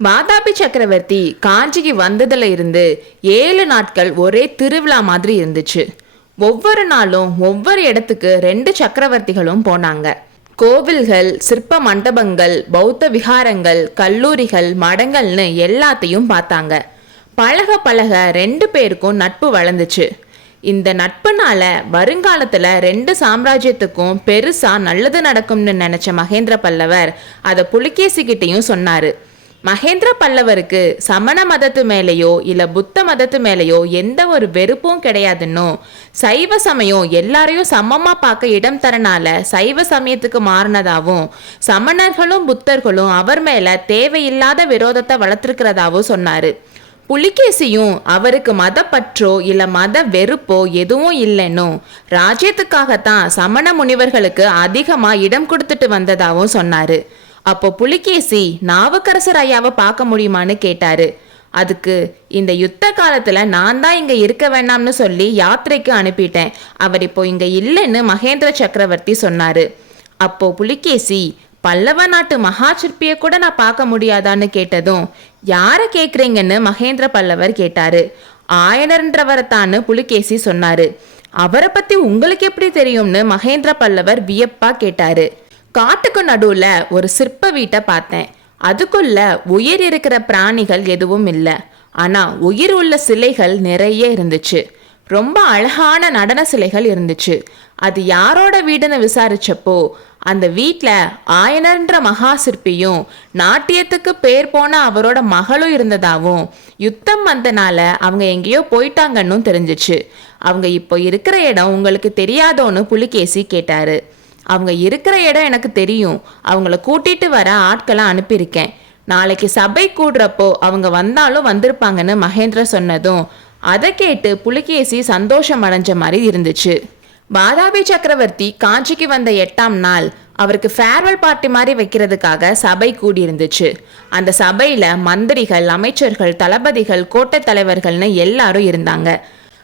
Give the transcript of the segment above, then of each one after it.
வாதாபி சக்கரவர்த்தி காஞ்சிக்கு வந்ததுல இருந்து 7 நாட்கள் ஒரே திருவிழா மாதிரி இருந்துச்சு. ஒவ்வொரு நாளும் ஒவ்வொரு இடத்துக்கு 2 சக்கரவர்த்திகளும் போனாங்க. கோவில்கள், சிற்ப மண்டபங்கள், பௌத்த விகாரங்கள், கல்லூரிகள், மடங்கள்னு எல்லாத்தையும் பார்த்தாங்க. பழக பழக 2 பேருக்கும் நட்பு வளர்ந்துச்சு. இந்த நட்புனால வருங்காலத்துல 2 சாம்ராஜ்யத்துக்கும் பெருசா நல்லது நடக்கும்னு நினைச்ச மகேந்திர பல்லவர் அதை புலிகேசிக்கிட்டையும் சொன்னாரு. மகேந்திர பல்லவருக்கு சமண மதத்து மேலேயோ இல்ல புத்த மதத்து மேலேயோ எந்த ஒரு வெறுப்பும் கிடையாதுன்னோ, சைவ சமயம் எல்லாரையும் சமமா பார்க்க இடம் தரனால சைவ சமயத்துக்கு மாறினதாவும், சமணர்களும் புத்தர்களும் அவர் மேல தேவையில்லாத விரோதத்தை வளர்த்திருக்கிறதாவும் சொன்னாரு. புலிகேசியும் அவருக்கு மத பற்றோ இல்ல மத வெறுப்போ எதுவும் இல்லைன்னு, ராஜ்யத்துக்காகத்தான் சமண முனிவர்களுக்கு அதிகமா இடம் கொடுத்துட்டு வந்ததாவும் சொன்னாரு. அப்போ புலிகேசி நாவுக்கரசர் ஐயாவை பார்க்க முடியுமான்னு கேட்டாரு. அதுக்கு, இந்த யுத்த காலத்துல நான் தான் இங்க இருக்க வேண்டாம்னு சொல்லி யாத்திரைக்கு அனுப்பிட்டேன், அவர் இப்போ இங்க இல்லைன்னு மகேந்திர சக்கரவர்த்தி சொன்னாரு. அப்போ புலிகேசி, பல்லவ நாட்டு மகா சிற்பியை கூட நான் பார்க்க முடியாதான்னு கேட்டதும், யாரை கேட்குறீங்கன்னு மகேந்திர பல்லவர் கேட்டாரு. ஆயனர்ன்றவரைத்தான்னு புலிகேசி சொன்னாரு. அவரை பத்தி உங்களுக்கு எப்படி தெரியும்னு மகேந்திர பல்லவர் வியப்பா கேட்டாரு. காட்டுக்கு நடுவுல ஒரு சிற்ப வீட்டை பார்த்தேன். அதுக்குள்ள உயிர் இருக்கிற பிராணிகள் எதுவும் இல்லை, ஆனா உயிர் உள்ள சிலைகள் நிறைய இருந்துச்சு. ரொம்ப அழகான நடன சிலைகள் இருந்துச்சு. அது யாரோட வீடுன்னு விசாரிச்சப்போ அந்த வீட்டில் ஆயனர்ன்ற மகா சிற்பியும் நாட்டியத்துக்கு பேர் போன அவரோட மகளும் இருந்ததாகவும், யுத்தம் வந்தனால அவங்க எங்கேயோ போயிட்டாங்கன்னு தெரிஞ்சிச்சு. அவங்க இப்போ இருக்கிற இடம் உங்களுக்கு தெரியாதோன்னு புலிகேசி கேட்டாரு. அவங்க இருக்கிற இடம் எனக்கு தெரியும், அவங்கள கூட்டிட்டு வர ஆட்களை அனுப்பியிருக்கேன். நாளைக்கு சபை கூடுறப்போ அவங்க வந்தாலும் வந்திருப்பாங்கன்னு மகேந்திர சொன்னதும் அதை கேட்டு புலிகேசி சந்தோஷம் அடைஞ்ச மாதிரி இருந்துச்சு. வாதாபி சக்கரவர்த்தி காஞ்சிக்கு வந்த 8ஆம் நாள் அவருக்கு ஃபேர்வெல் பார்ட்டி மாதிரி வைக்கிறதுக்காக சபை கூடி இருந்துச்சு. அந்த சபையில மந்திரிகள், அமைச்சர்கள், தளபதிகள், கோட்டை தலைவர்கள்னு எல்லாரும் இருந்தாங்க.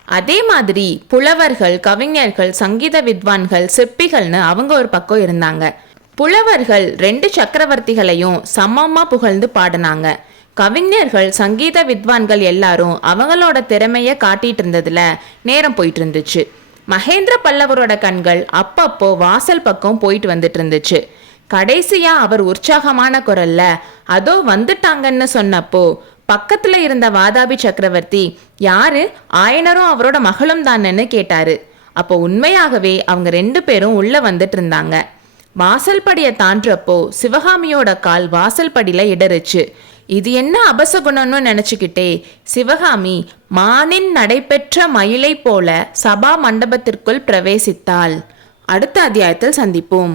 அதே மாதிரி புலவர்கள், கவிஞர்கள், சங்கீத வித்வான்கள், சிற்பிகள்னு அவங்க ஒரு பக்கம் இருந்தாங்க. புலவர்கள் 2 சக்கரவர்த்திகளையும் சமமா புகழ்ந்து பாடினாங்க. கவிஞர்கள், சங்கீத வித்வான்கள் எல்லாரும் அவங்களோட திறமைய காட்டிட்டு இருந்ததுல நேரம் போயிட்டு இருந்துச்சு. மகேந்திர பல்லவரோட கண்கள் அப்பப்போ வாசல் பக்கம் போயிட்டு வந்துட்டு இருந்துச்சு. கடைசியா அவர் உற்சாகமான குரல்ல அதோ வந்துட்டாங்கன்னு சொன்னப்போ பக்கத்துல இருந்த வாதாபி சக்கரவர்த்தி, யாரு, ஆயனரும் அவரோட மகளும் தானேன்னு கேட்டாரு. அப்போ உண்மையாகவே அவங்க 2 பேரும் உள்ள வந்துட்டு இருந்தாங்க. வாசல் படியை தாண்டப்போ சிவகாமியோட கால் வாசல் படியில இடறுச்சு. இது என்ன அபசகுணம்னு நினைச்சுக்கிட்டே சிவகாமி மானின் நடைபெற்ற மயிலை போல சபா மண்டபத்திற்குள் பிரவேசித்தாள். அடுத்த அத்தியாயத்தில் சந்திப்போம்.